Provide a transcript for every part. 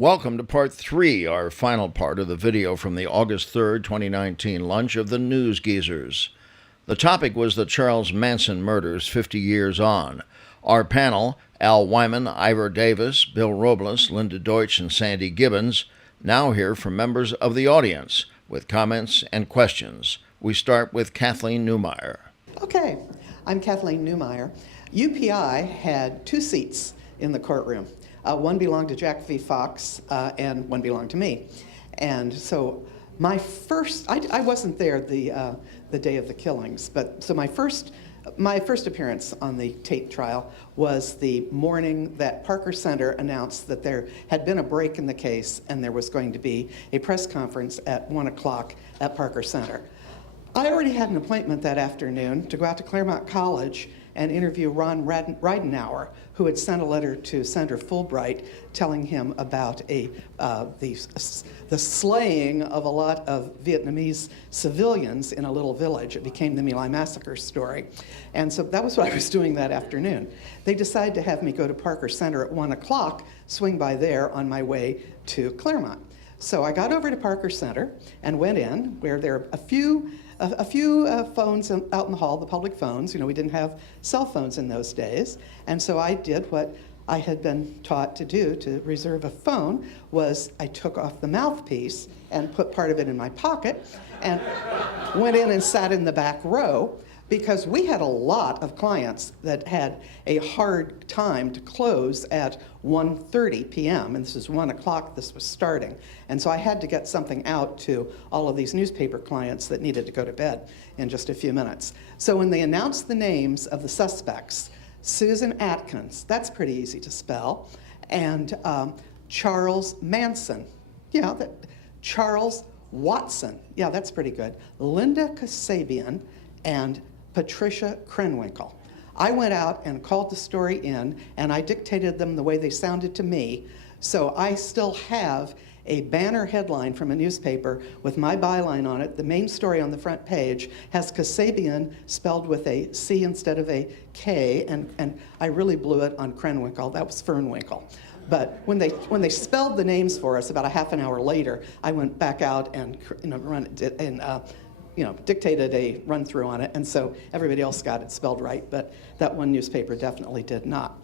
Welcome to part 3, our final part of the video from the August 3rd, 2019 lunch of the News Geezers. The topic was the Charles Manson murders 50 years on. Our panel, Al Wyman, Ivor Davis, Bill Robles, Linda Deutsch, and Sandy Gibbons, now hear from members of the audience with comments and questions. We start with Kathleen Neumeyer. Okay, I'm Kathleen Neumeyer. UPI had 2 seats in the courtroom. One belonged to Jack V. Fox, and one belonged to me. And so my first, I wasn't there the day of the killings, but so my first appearance on the Tate trial was the morning that Parker Center announced that there had been a break in the case and there was going to be a press conference at 1 o'clock at Parker Center. I already had an appointment that afternoon to go out to Claremont College and interview Ron Ridenour, who had sent a letter to Senator Fulbright telling him about the slaying of a lot of Vietnamese civilians in a little village. It became the My Lai massacre story. And so that was what I was doing that afternoon. They decided to have me go to Parker Center at 1 o'clock, swing by there on my way to Claremont. So I got over to Parker Center and went in, where there are a few phones out in the hall, the public phones. You know, we didn't have cell phones in those days. And so I did what I had been taught to do to reserve a phone, was I took off the mouthpiece and put part of it in my pocket and went in and sat in the back row, because we had a lot of clients that had a hard time to close at 1:30 p.m. And this is 1 o'clock this was starting. And so I had to get something out to all of these newspaper clients that needed to go to bed in just a few minutes. So when they announced the names of the suspects, Susan Atkins, that's pretty easy to spell, and Charles Manson, Charles Watson, that's pretty good, Linda Kasabian, and Patricia Krenwinkel. I went out and called the story in, and I dictated them the way they sounded to me, so I still have a banner headline from a newspaper with my byline on it. The main story on the front page has Kasabian spelled with a C instead of a K, and I really blew it on Krenwinkel. That was Fernwinkle. But when they spelled the names for us about a half an hour later, I went back out and dictated a run-through on it, and so everybody else got it spelled right, but that one newspaper definitely did not.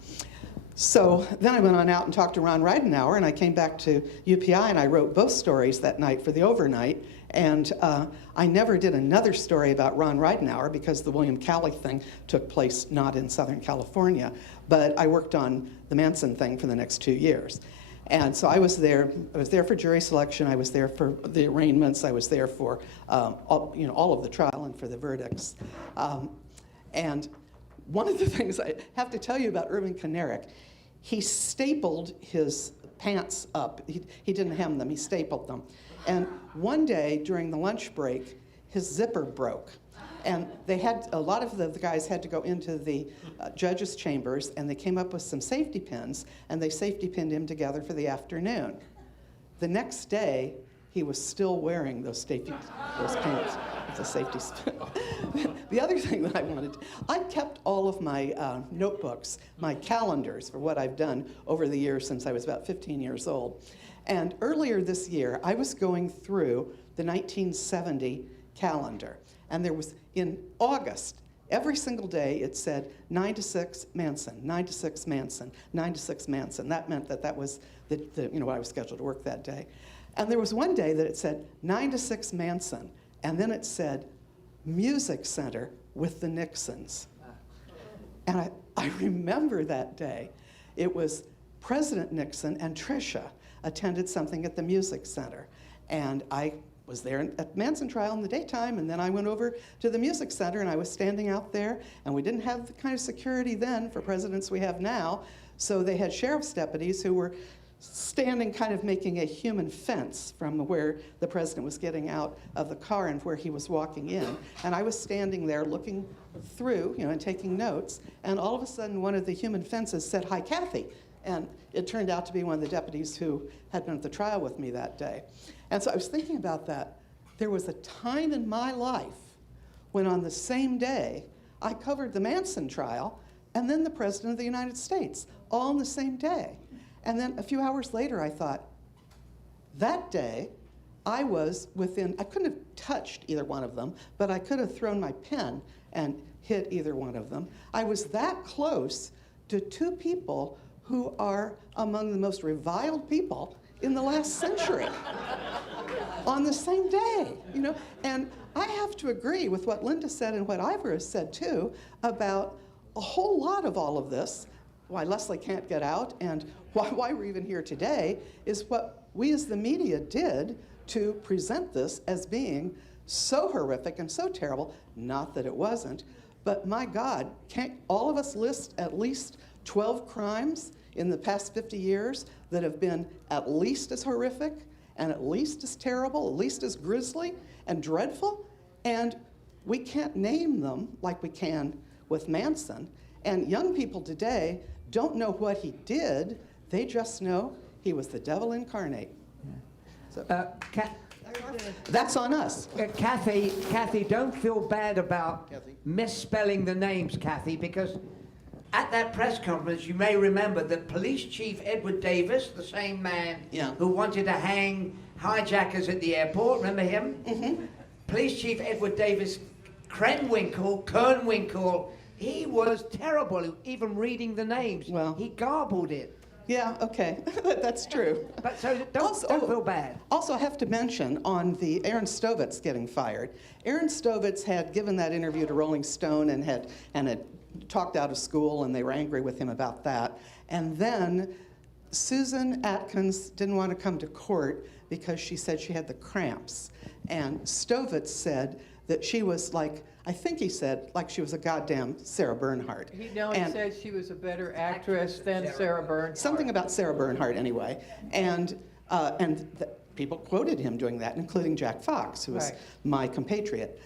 So then I went on out and talked to Ron Ridenour, and I came back to UPI, and I wrote both stories that night for the overnight, and I never did another story about Ron Ridenour because the William Calley thing took place not in Southern California, but I worked on the Manson thing for the next 2 years. And so I was there for jury selection, I was there for the arraignments, I was there for all of the trial and for the verdicts. And one of the things I have to tell you about Irving Kinerick, he stapled his pants up. He didn't hem them, he stapled them. And one day during the lunch break, his zipper broke. And a lot of the guys had to go into the judge's chambers, and they came up with some safety pins, and they safety pinned him together for the afternoon. The next day, he was still wearing those pants with the safety pin. The other thing that I kept all of my notebooks, my calendars for what I've done over the years since I was about 15 years old. And earlier this year, I was going through the 1970 calendar. And there was, in August, every single day it said 9 to 6 Manson, 9 to 6 Manson, 9 to 6 Manson. That meant that was what I was scheduled to work that day. And there was one day that it said 9 to 6 Manson, and then it said Music Center with the Nixons. And I remember that day. It was President Nixon and Tricia attended something at the Music Center. And I was there at Manson trial in the daytime, and then I went over to the Music Center, and I was standing out there, and we didn't have the kind of security then for presidents we have now, so they had sheriff's deputies who were standing kind of making a human fence from where the president was getting out of the car and where he was walking in. And I was standing there looking through, and taking notes, and all of a sudden one of the human fences said, "Hi, Kathy." And it turned out to be one of the deputies who had been at the trial with me that day. And so I was thinking about that. There was a time in my life when on the same day I covered the Manson trial and then the President of the United States, all on the same day. And then a few hours later I thought, That day, I was within, I couldn't have touched either one of them, but I could have thrown my pen and hit either one of them. I was that close to two people who are among the most reviled people in the last century on the same day, you know? And I have to agree with what Linda said and what Ivor has said too about a whole lot of all of this. Why Leslie can't get out and why we're even here today is what we as the media did to present this as being so horrific and so terrible. Not that it wasn't, but my God, can't all of us list at least 12 crimes in the past 50 years that have been at least as horrific and at least as terrible, at least as grisly and dreadful? And we can't name them like we can with Manson. And young people today don't know what he did, they just know he was the devil incarnate. So, that's on us. Kathy, don't feel bad about Kathy. misspelling the names, Kathy, because at that press conference, you may remember that Police Chief Edward Davis, the same man who wanted to hang hijackers at the airport, remember him? Mm-hmm. Police Chief Edward Davis, Kernwinkle, he was terrible, even reading the names. Well, he garbled it. Yeah, okay, that's true. But so don't feel bad. Also, I have to mention on the Aaron Stovitz getting fired. Aaron Stovitz had given that interview to Rolling Stone and had talked out of school, and they were angry with him about that. And then Susan Atkins didn't want to come to court because she said she had the cramps. And Stovitz said that she was like, I think he said, like she was a goddamn Sarah Bernhardt. He said she was a better actress than Sarah Bernhardt. Something about Sarah Bernhardt, anyway. And people quoted him doing that, including Jack Fox, who was my compatriot.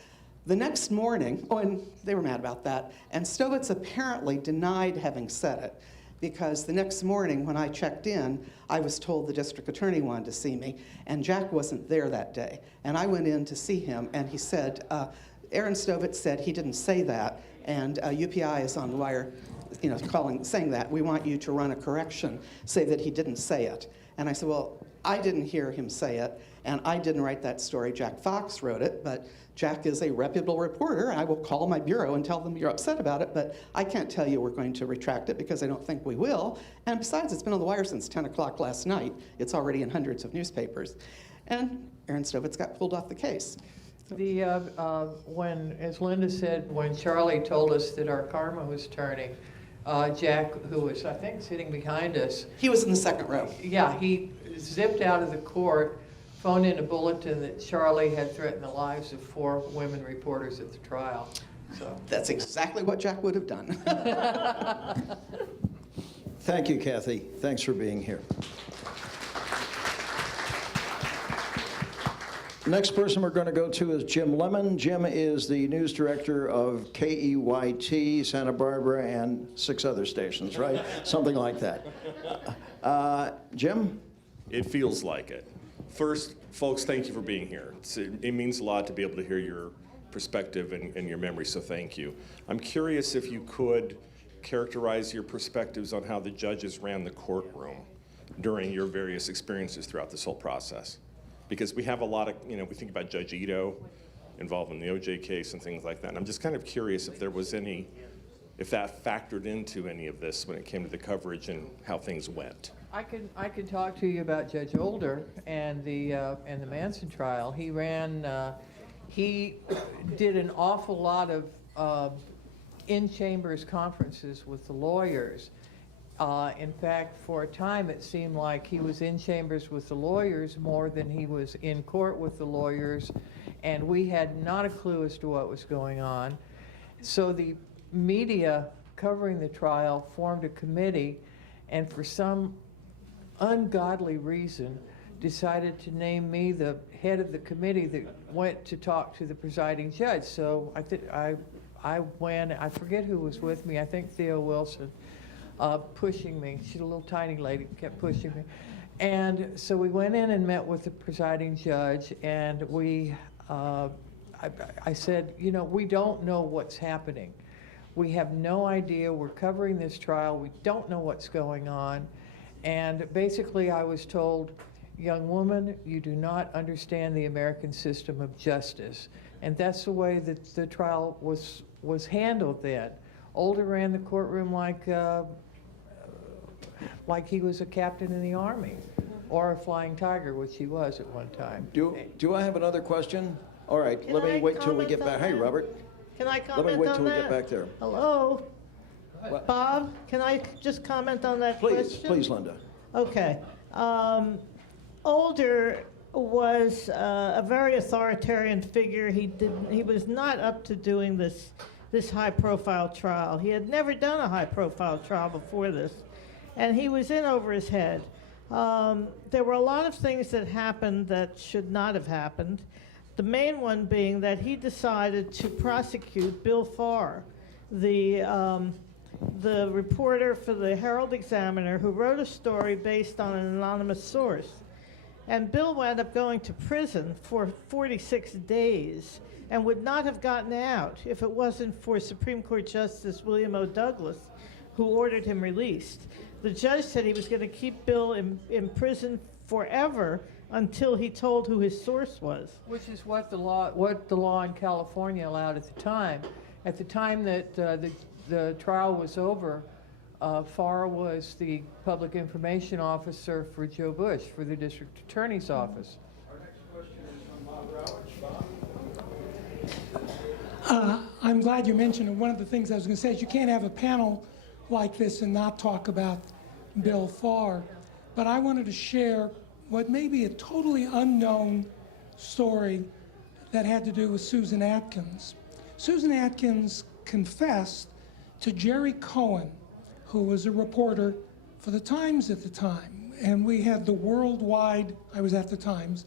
The next morning, and they were mad about that, and Stovitz apparently denied having said it, because the next morning when I checked in, I was told the district attorney wanted to see me, and Jack wasn't there that day. And I went in to see him, and he said, Aaron Stovitz said he didn't say that, and UPI is on the wire, you know, saying that. We want you to run a correction, say that he didn't say it. And I said, well, I didn't hear him say it, and I didn't write that story. Jack Fox wrote it, but Jack is a reputable reporter. I will call my bureau and tell them you're upset about it, but I can't tell you we're going to retract it because I don't think we will. And besides, it's been on the wire since 10 o'clock last night. It's already in hundreds of newspapers. And Aaron Stovitz got pulled off the case. When, as Linda said, when Charlie told us that our karma was turning, Jack, who was, I think, sitting behind us. He was in the second row. Yeah, he zipped out of the court, phoned in a bulletin that Charlie had threatened the lives of 4 women reporters at the trial. So that's exactly what Jack would have done. Thank you, Kathy. Thanks for being here. Next person we're going to go to is Jim Lemon. Jim is the news director of KEYT, Santa Barbara, and 6 other stations, right? Something like that. Jim? It feels like it. First, folks, thank you for being here. It means a lot to be able to hear your perspective and your memory, so thank you. I'm curious if you could characterize your perspectives on how the judges ran the courtroom during your various experiences throughout this whole process. Because we have a lot of, we think about Judge Ito involved in the OJ case and things like that. And I'm just kind of curious if there was if that factored into any of this when it came to the coverage and how things went. I can talk to you about Judge Older and the Manson trial. He did an awful lot of in-chambers conferences with the lawyers. In fact, for a time, it seemed like he was in chambers with the lawyers more than he was in court with the lawyers, and we had not a clue as to what was going on. So the media covering the trial formed a committee, and for some ungodly reason, decided to name me the head of the committee that went to talk to the presiding judge. So I went, I forget who was with me, I think Theo Wilson. Pushing me. She's a little tiny lady, kept pushing me. And so we went in and met with the presiding judge, and I said, we don't know what's happening. We have no idea. We're covering this trial. We don't know what's going on. And basically I was told, young woman, you do not understand the American system of justice. And that's the way that the trial was handled then. Older ran the courtroom like he was a captain in the Army, or a flying tiger, which he was at one time. Do I have another question? All right, Can let me I wait till we get comment back. on Hey, that? Robert. Can I Let comment me wait on till we get that? back there. Hello? What? Bob, can I just comment on that Please, question? please, Linda. Okay. Older was a very authoritarian figure. He was not up to doing this high-profile trial. He had never done a high-profile trial before this, and he was in over his head. There were a lot of things that happened that should not have happened. The main one being that he decided to prosecute Bill Farr, the reporter for the Herald Examiner who wrote a story based on an anonymous source. And Bill wound up going to prison for 46 days and would not have gotten out if it wasn't for Supreme Court Justice William O. Douglas, who ordered him released. The judge said he was going to keep Bill in prison forever until he told who his source was. Which is what the law in California allowed at the time. At the time that the trial was over, Farr was the public information officer for Joe Bush, for the district attorney's office. Our next question is from Bob Roberts. Bob? I'm glad you mentioned it. One of the things I was going to say is you can't have a panel like this and not talk about Bill Farr. But I wanted to share what may be a totally unknown story that had to do with Susan Atkins. Susan Atkins confessed to Jerry Cohen, who was a reporter for the Times at the time. And we had the worldwide, I was at the Times,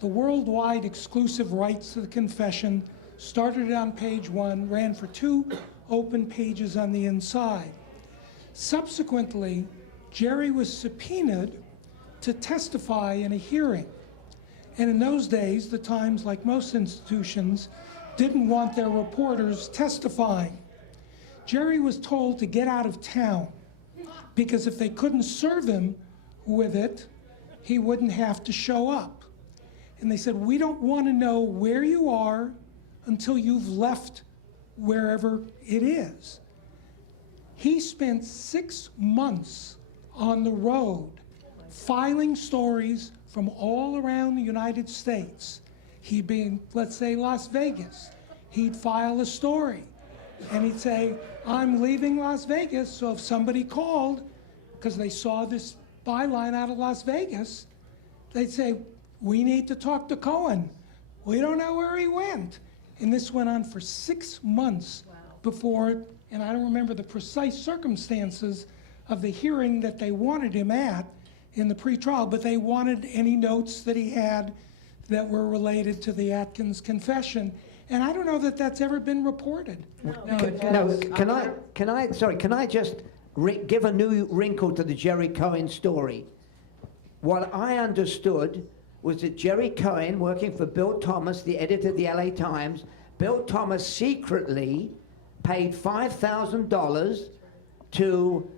the worldwide exclusive rights to the confession, started on page 1, ran for 2 open pages on the inside. Subsequently, Jerry was subpoenaed to testify in a hearing. And in those days, the Times, like most institutions, didn't want their reporters testifying. Jerry was told to get out of town because if they couldn't serve him with it, he wouldn't have to show up. And they said, we don't want to know where you are until you've left wherever it is. He spent 6 months on the road filing stories from all around the United States. He'd be in, let's say, Las Vegas. He'd file a story and he'd say, I'm leaving Las Vegas, so if somebody called, because they saw this byline out of Las Vegas, they'd say, we need to talk to Cohen. We don't know where he went. And this went on for 6 months before, and I don't remember the precise circumstances of the hearing that they wanted him at in the pretrial, but they wanted any notes that he had that were related to the Atkins confession. And I don't know that that's ever been reported. No, can I just give a new wrinkle to the Jerry Cohen story? What I understood was that Jerry Cohen, working for Bill Thomas, the editor of the LA Times, Bill Thomas secretly paid $5,000 to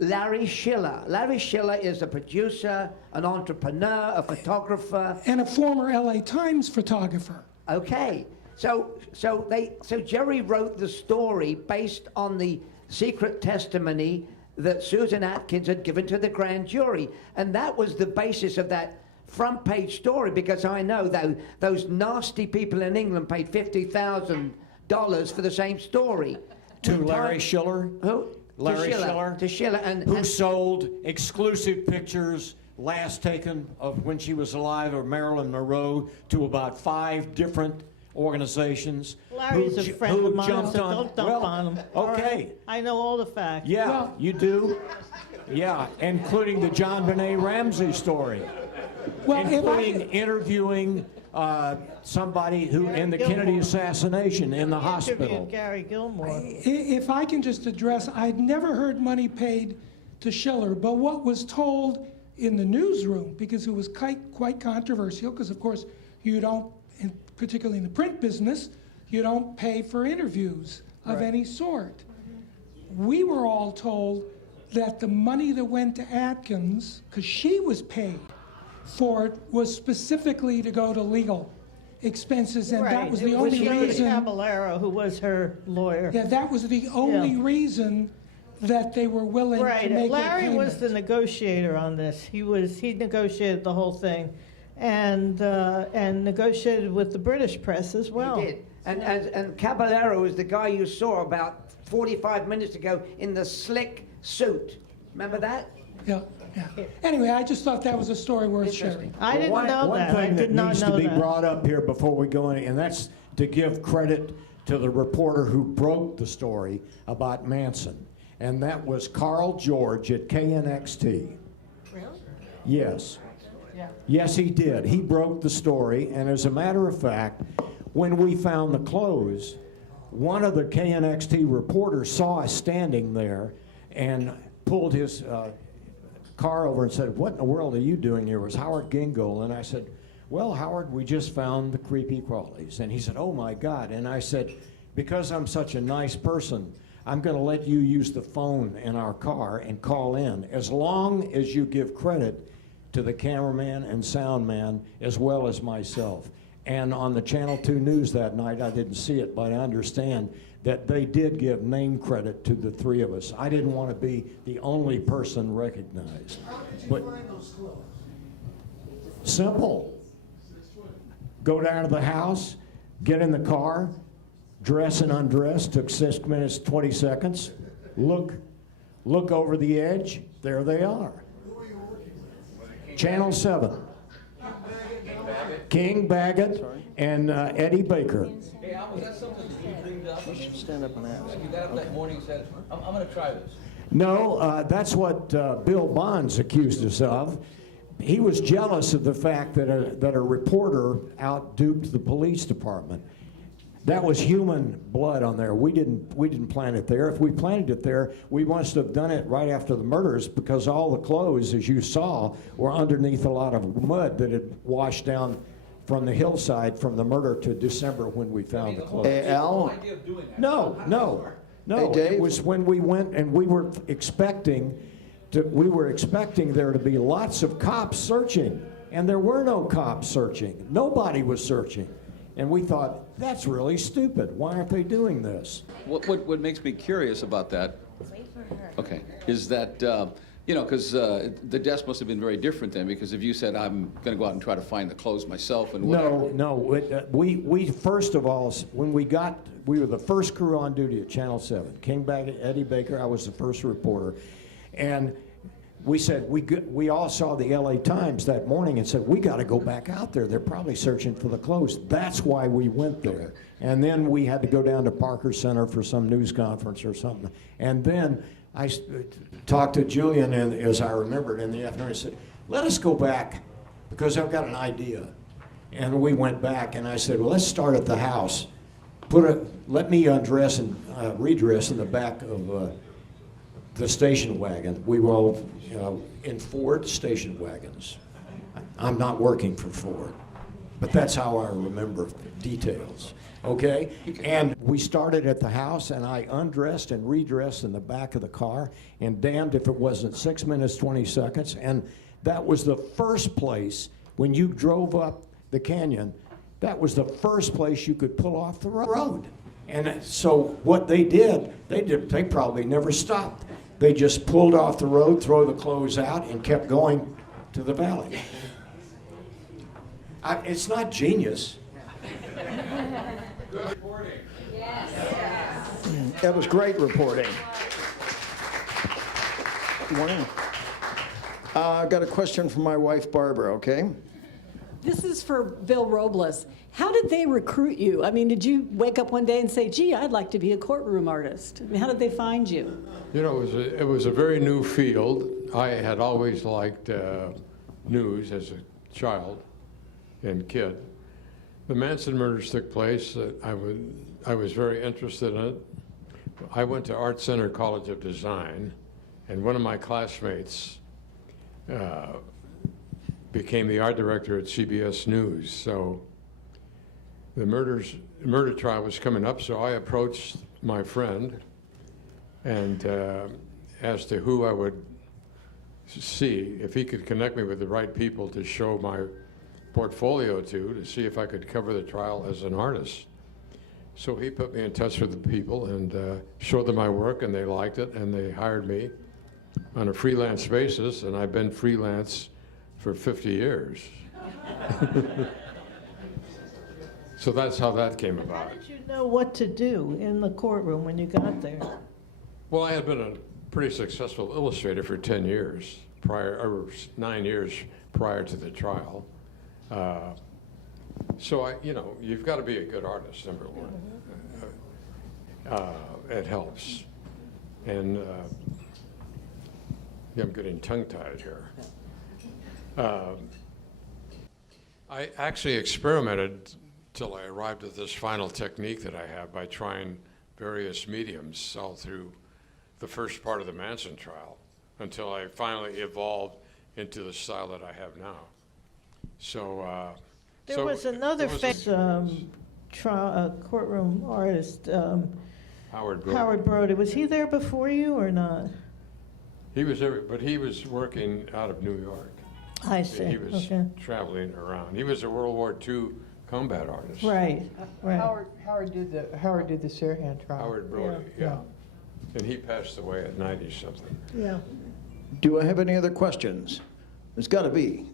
Larry Schiller. Larry Schiller is a producer, an entrepreneur, a photographer. And a former LA Times photographer. Okay, so Jerry wrote the story based on the secret testimony that Susan Atkins had given to the grand jury, and that was the basis of that front page story, because I know those nasty people in England paid $50,000 for the same story. To Larry Schiller? Who? Larry Schiller? To Schiller, who sold exclusive pictures last taken of when she was alive of Marilyn Monroe to about 5 different organizations. Larry's a friend of mine, so don't dump on him. All Okay. right? I know all the facts. Yeah, Well- you do. Yeah, including the John Benet Ramsey story. Well, Including interviewing somebody who in the Kennedy Gilmore. assassination in the He hospital. interviewed Gary Gilmore. If I can just address, I'd never heard money paid to Schiller, but what was told in the newsroom, because it was quite controversial, because of course you don't, particularly in the print business, you don't pay for interviews of any sort. We were all told that the money that went to Atkins, because she was paid for it was specifically to go to legal expenses, and that Right, was it the only Shirley reason. Caballero, who was her lawyer. Yeah, that was the only reason that they were willing to Right, make Larry a was the payment. negotiator on this. He negotiated the whole thing, and negotiated with the British press as well. He did. And Caballero is the guy you saw about 45 minutes ago in the slick suit. Remember that? Yeah, yeah. Anyway, I just thought that was a story worth sharing. I didn't One- know one that. I thing did not needs know to be that. brought up here before we go in, and that's to give credit to the reporter who broke the story about Manson, and that was Carl George at KNXT. Really? Yes. Yeah. Yes, he did. He broke the story, and as a matter of fact, when we found the clothes, one of the KNXT reporters saw us standing there and pulled his car over and said, "What in the world are you doing here?" It was Howard Gingold, and I said, "Well, Howard, we just found the creepy crawlies." And he said, "Oh my God." And I said, "Because I'm such a nice person, I'm going to let you use the phone in our car and call in, as long as you give credit to the cameraman and sound man as well as myself." And on the Channel 2 News that night, I didn't see it, but I understand that they did give name credit to the three of us. I didn't want to be the only person recognized. How did you But find those clothes? simple. Go down to the house, get in the car, dress and undress, took 6 minutes, 20 seconds. Look over the edge, there they are. Who were you working with? Channel 7. King Baggett and Eddie Baker. Hey, Al, was that something that you dreamed up? You should stand up and ask. You got up that morning and said, I'm going to try this. No, that's what Bill Bonds accused us of. He was jealous of the fact that a reporter outduped the police department. That was human blood on there. We didn't plant it there. If we planted it there, we must have done it right after the murders, because all the clothes, as you saw, were underneath a lot of mud that had washed down from the hillside from the murder to December when we found the clothes. Hey, Al? idea of doing that. No. Hey, Dave? It was when we went and we were expecting there to be lots of cops searching, and there were no cops searching. Nobody was searching. And we thought, that's really stupid. Why aren't they doing this? What makes me curious about that, okay, is that, because the desk must have been very different then, because if you said, I'm going to go out and try to find the clothes myself and whatever. No. We first of all, when we were the first crew on duty at Channel 7. King Baggett, Eddie Baker, I was the first reporter. And we said, we all saw the LA Times that morning and said, we got to go back out there. They're probably searching for the clothes. That's why we went there. And then we had to go down to Parker Center for some news conference or something. And then I talked to Julian, and as I remembered in the afternoon, I said, let us go back because I've got an idea. And we went back, and I said, well, let's start at the house. Let me undress and redress in the back of the station wagon. We were all in Ford station wagons. I'm not working for Ford, but that's how I remember details. Okay? And we started at the house, and I undressed and redressed in the back of the car, and damned if it wasn't 6 minutes, 20 seconds. And that was the first place, when you drove up the canyon, that was the first place you could pull off the road. And so what they did, they probably never stopped. They just pulled off the road, throw the clothes out, and kept going to the valley. It's not genius. Good reporting. That was great reporting. Good morning. I got a question from my wife, Barbara, okay? This is for Bill Robles. How did they recruit you? I mean, did you wake up one day and say, gee, I'd like to be a courtroom artist? I mean, how did they find you? You know, it was a very new field. I had always liked news as a child and kid. The Manson murders took place. I was very interested in it. I went to Art Center College of Design, and one of my classmates became the art director at CBS News. So the murder trial was coming up, so I approached my friend and as to who I would see if he could connect me with the right people to show my portfolio to see if I could cover the trial as an artist. So he put me in touch with the people and showed them my work, and they liked it, and they hired me on a freelance basis, and I've been freelance for 50 years. So that's how that came about. How did you know what to do in the courtroom when you got there? Well, I had been a pretty successful illustrator for 10 years prior, or 9 years prior to the trial. So you've got to be a good artist, number one. It helps. And yeah, I'm getting tongue-tied here. I actually experimented till I arrived at this final technique that I have by trying various mediums all through the first part of the Manson trial until I finally evolved into the style that I have now. So There was another courtroom artist, Howard Brody. Howard Brody. Was he there before you or not? He was there, but he was working out of New York. I see. He was Okay. traveling around. He was a World War II combat artist. Right. Right. Howard did the Sirhan trial. Howard Brody, yeah. And he passed away at 90-something. Yeah. Do I have any other questions? There's got to be.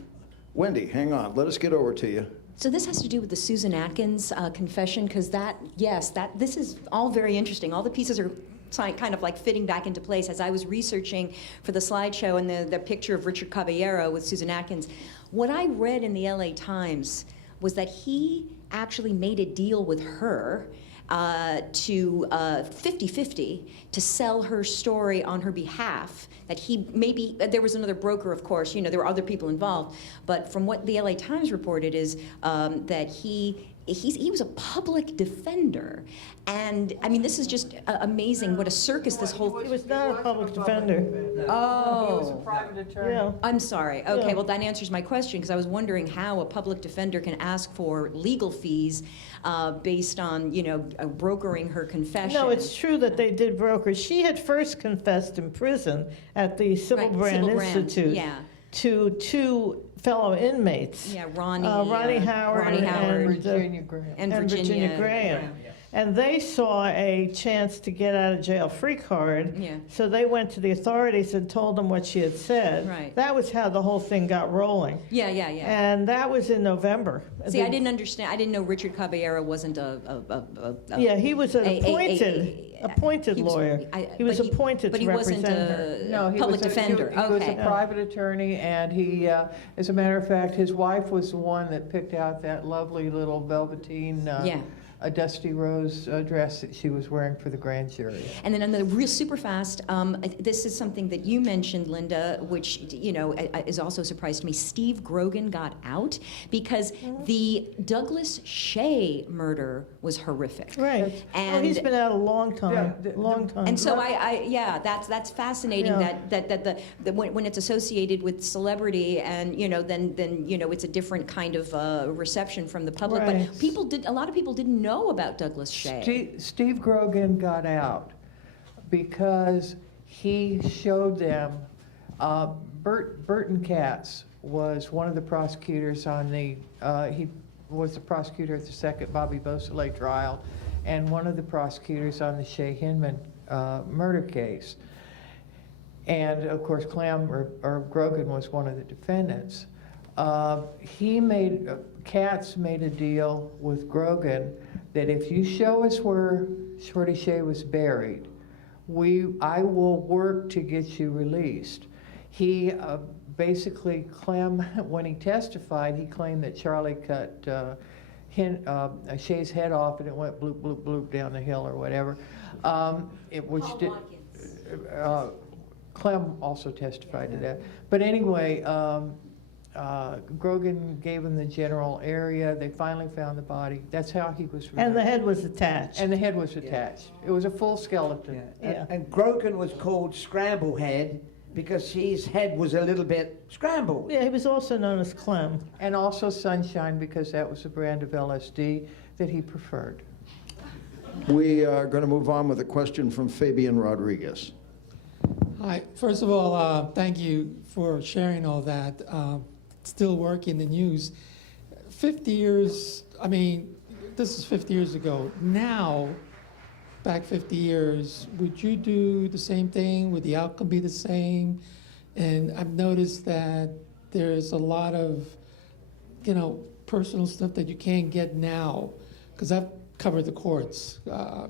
Wendy, hang on. Let us get over to you. So this has to do with the Susan Atkins confession, because this is all very interesting. All the pieces are kind of like fitting back into place. As I was researching for the slideshow and the picture of Richard Caballero with Susan Atkins, what I read in the LA Times was that he actually made a deal with her to 50-50 to sell her story on her behalf. That there was another broker, of course, there were other people involved, but from what the LA Times reported is that he was a public defender. And I mean, this is just amazing what a circus this whole... He was not a public defender. Oh. He was a private attorney. Yeah. I'm sorry. Okay, Yeah. well, that answers my question, because I was wondering how a public defender can ask for legal fees based on, brokering her confession. No, it's true that they did broker. She had first confessed in prison at the Sybil Right, Brand Sybil Brand, Institute yeah. to two fellow inmates. Yeah, Ronnie Howard, and Virginia Graham. and Virginia Graham. And they saw a chance to get out of jail free card. Yeah. So they went to the authorities and told them what she had said. Right. That was how the whole thing got rolling. Yeah. And that was in November. See, I didn't understand. I didn't know Richard Caballero wasn't Yeah, he was an appointed he was- lawyer. He was appointed but to he wasn't represent her. a public defender. He was Okay. a private attorney, and he, as a matter of fact, his wife was the one that picked out that lovely little velveteen, a Dusty Rose dress that she was wearing for the grand jury. And then on the real super fast, this is something that you mentioned, Linda, which is also a surprise to me. Steve Grogan got out because the Douglas Shea murder was horrific. Right. And he's been out a long time. Long time. And so that's fascinating that when it's associated with celebrity and then it's a different kind of reception from the public. Right. But a lot of people didn't know about Douglas Shea. Steve Grogan got out because he showed them, Burton Katz was one of the prosecutors on he was the prosecutor at the second Bobby Beausoleil trial and one of the prosecutors on the Shea Hinman murder case. And of course, Grogan was one of the defendants. Katz made a deal with Grogan that if you show us where Shorty Shea was buried, I will work to get you released. He basically when he testified, he claimed that Charlie cut Shea's head off and it went bloop, bloop, bloop down the hill or whatever. Clem also testified to that. But anyway, Grogan gave him the general area. They finally found the body. That's how he was released. And the head was attached. And the head was attached. It was a full skeleton. Yeah. And Grogan was called Scramble Head because his head was a little bit scrambled. Yeah, he was also known as Clem. And also Sunshine because that was a brand of LSD that he preferred. We are going to move on with a question from Fabian Rodriguez. Hi. First of all, thank you for sharing all that. Still work in the news. 50 years, I mean, this is 50 years ago. Now, back 50 years, would you do the same thing? Would the outcome be the same? And I've noticed that there's a lot of, personal stuff that you can't get now. Because I've covered the courts.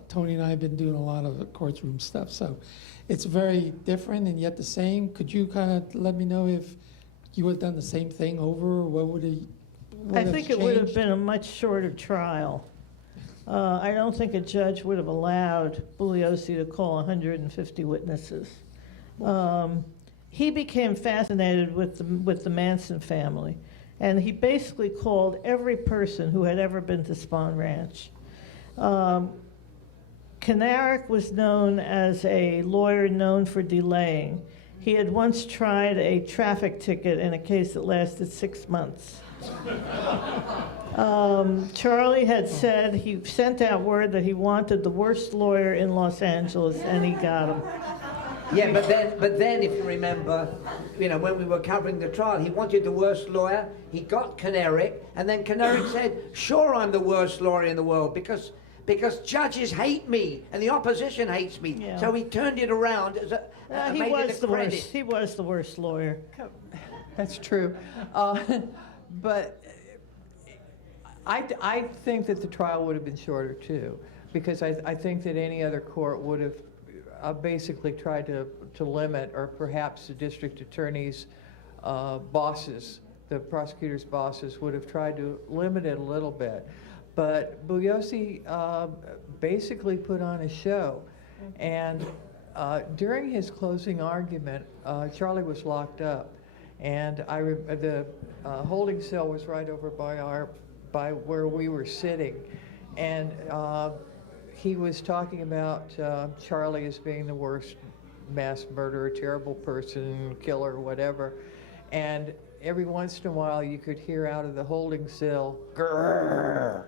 Tony and I have been doing a lot of the courtroom stuff. So it's very different and yet the same. Could you kind of let me know if you would have done the same thing over, or what would it? I think it would have been a much shorter trial. I don't think a judge would have allowed Bugliosi to call 150 witnesses. He became fascinated with the Manson family, and he basically called every person who had ever been to Spahn Ranch. Kenarick was known as a lawyer known for delaying. He had once tried a traffic ticket in a case that lasted 6 months. Charlie had said he sent out word that he wanted the worst lawyer in Los Angeles, and he got him. Yeah, but then, if you remember, when we were covering the trial, he wanted the worst lawyer. He got Kenarick, and then Kenarick said, "Sure, I'm the worst lawyer in the world because judges hate me and the opposition hates me." Yeah. So he turned it around as He made was it a the credit. worst. He was the worst lawyer. That's true. But I think that the trial would have been shorter too, because I think that any other court would have basically tried to limit, or perhaps the district attorney's bosses, the prosecutor's bosses, would have tried to limit it a little bit. But Bugliosi basically put on a show. And during his closing argument, Charlie was locked up. And the holding cell was right over by where we were sitting. And he was talking about Charlie as being the worst mass murderer, terrible person, killer, whatever. And every once in a while you could hear out of the holding cell, grrr.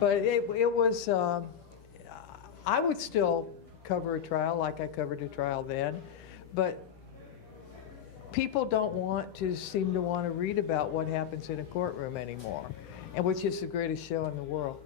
But it was, I would still cover a trial like I covered a trial then, but people don't seem to want to read about what happens in a courtroom anymore, and which is the greatest show in the world.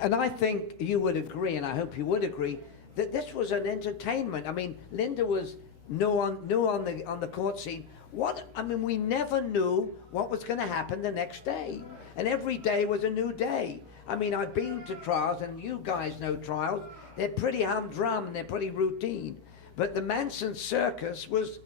And I think you would agree, and I hope you would agree, that this was an entertainment. I mean, Linda was new on the court scene. We never knew what was going to happen the next day, and every day was a new day. I mean, I've been to trials, and you guys know trials. They're pretty humdrum and they're pretty routine. But the Manson circus was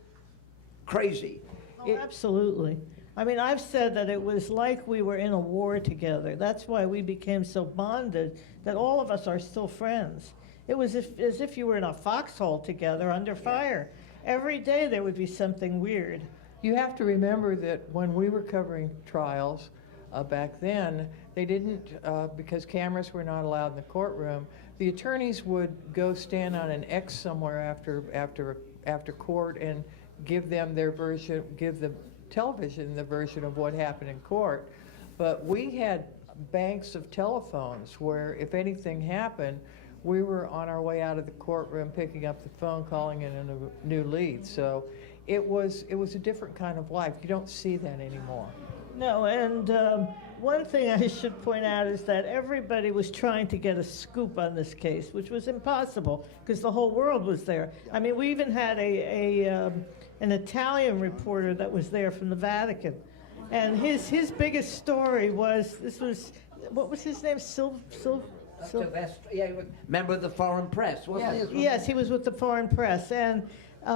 crazy. Oh, absolutely. I mean, I've said that it was like we were in a war together. That's why we became so bonded that all of us are still friends. It was as if you were in a foxhole together under fire. Every day there would be something weird. You have to remember that when we were covering trials back then, they didn't, because cameras were not allowed in the courtroom, the attorneys would go stand on an X somewhere after court and give them their version, give the television the version of what happened in court. But we had banks of telephones where if anything happened, we were on our way out of the courtroom picking up the phone, calling in a new lead. So it was a different kind of life. You don't see that anymore. No, and one thing I should point out is that everybody was trying to get a scoop on this case, which was impossible because the whole world was there. I mean, we even had an Italian reporter that was there from the Vatican, and his biggest story was what was his name? Silvestri, yeah, he was member of the foreign press, wasn't he? Yes, he was with the foreign press, and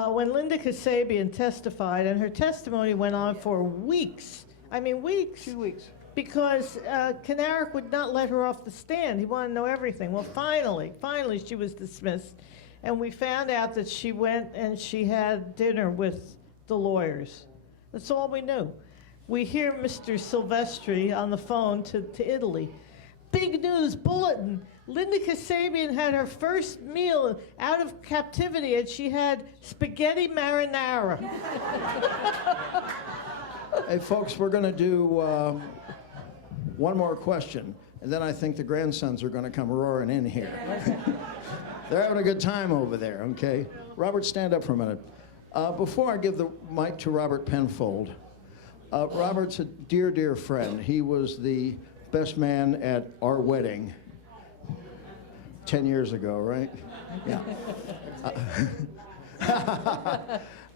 when Linda Kasabian testified, and her testimony went on for weeks. I mean, weeks. 2 weeks. Because Kenarick would not let her off the stand. He wanted to know everything. Well, finally, she was dismissed. And we found out that she went and she had dinner with the lawyers. That's all we knew. We hear Mr. Silvestri on the phone to Italy. Big news, bulletin. Linda Kasabian had her first meal out of captivity, and she had spaghetti marinara. Hey, folks, we're going to do one more question, and then I think the grandsons are going to come roaring in here. They're having a good time over there, okay? Robert, stand up for a minute. Before I give the mic to Robert Penfold, Robert's a dear, dear friend. He was the best man at our wedding 10 years ago, right? Yeah.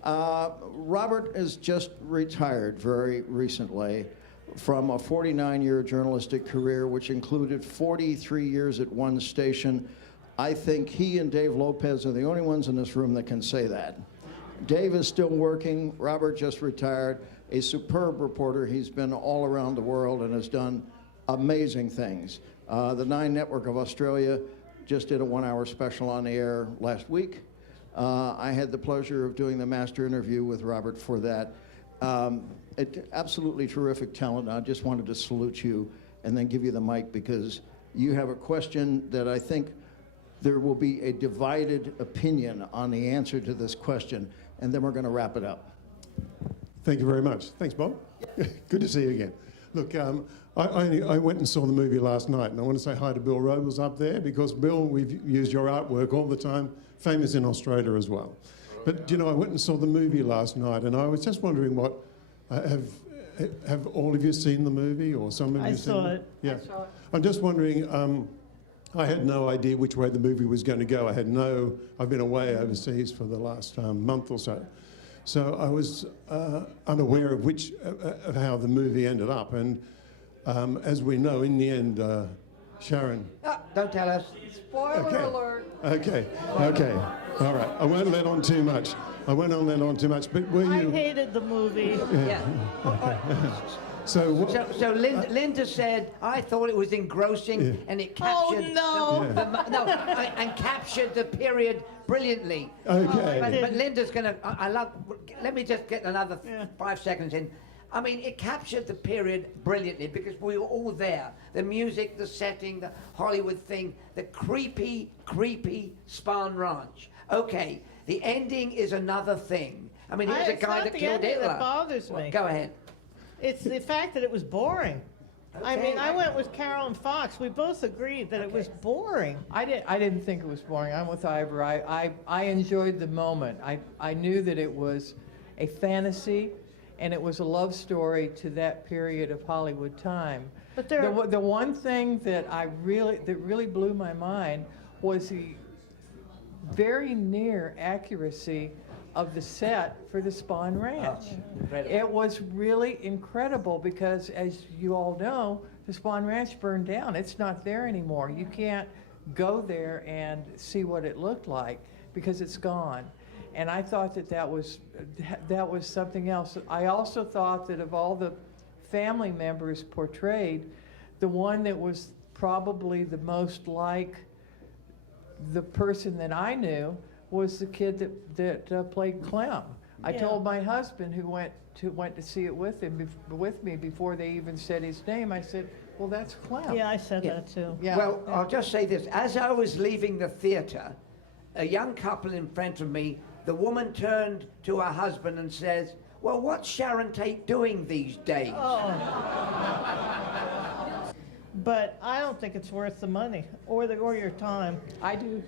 Robert has just retired very recently from a 49-year journalistic career, which included 43 years at one station. I think he and Dave Lopez are the only ones in this room that can say that. Dave is still working. Robert just retired. A superb reporter. He's been all around the world and has done amazing things. The Nine Network of Australia just did a one-hour special on the air last week. I had the pleasure of doing the master interview with Robert for that. Absolutely terrific talent. I just wanted to salute you and then give you the mic because you have a question that I think there will be a divided opinion on the answer to this question, and then we're going to wrap it up. Thank you very much. Thanks, Bob. Good to see you again. Look, I went and saw the movie last night, and I want to say hi to Bill Robles up there because, Bill, we've used your artwork all the time, famous in Australia as well. But, you know, I went and saw the movie last night, and I was just wondering what, have all of you seen the movie, or some of you I seen saw it? it. Yeah. I saw it. I'm just wondering, I had no idea which way the movie was going to go. I've been away overseas for the last month or so. So I was unaware of how the movie ended up. And as we know, in the end, Sharon... Don't tell us. Spoiler alert. Okay. All right. I won't let on too much. But were you... I hated the movie. Yeah. So Linda said, I thought it was engrossing and it captured and captured the period brilliantly. Okay. But Linda's gonna. Let me just get another 5 seconds in. I mean, it captured the period brilliantly because we were all there. The music, the setting, the Hollywood thing, the creepy Spahn Ranch. Okay, the ending is another thing. I mean, here's a guy that killed Hitler. That bothers me. Go ahead. It's the fact that it was boring. I mean, I went with Carol and Fox. We both agreed that it was boring. I didn't think it was boring. I'm with Ivor. I enjoyed the moment. I knew that it was a fantasy, and it was a love story to that period of Hollywood time. But the one thing that really blew my mind was the very near accuracy of the set for the Spahn Ranch. It was really incredible because, as you all know, the Spahn Ranch burned down. It's not there anymore. You can't go there and see what it looked like because it's gone. And I thought that was something else. I also thought that of all the family members portrayed, the one that was probably the most like the person that I knew was the kid that played Clem. I told my husband, who went to see it with me before they even said his name. I said, "Well, that's Clem." Yeah, I said that too. Yeah. Well, I'll just say this: as I was leaving the theater, a young couple in front of me, the woman turned to her husband and says, "Well, what's Sharon Tate doing these days?" Oh. But I don't think it's worth the money or your time. I do.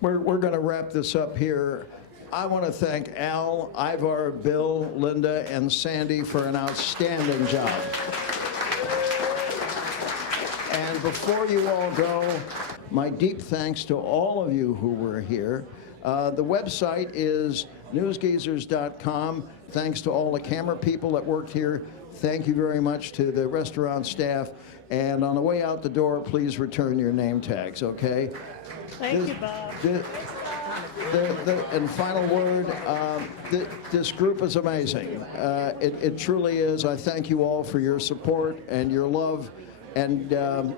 We're going to wrap this up here. I want to thank Al, Ivar, Bill, Linda, and Sandy for an outstanding job. And before you all go, my deep thanks to all of you who were here. The website is newsgeezers.com. Thanks to all the camera people that worked here. Thank you very much to the restaurant staff. And on the way out the door, please return your name tags, okay? Thank you, Bob. And final word, this group is amazing. It truly is. I thank you all for your support and your love and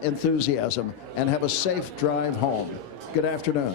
enthusiasm. And have a safe drive home. Good afternoon.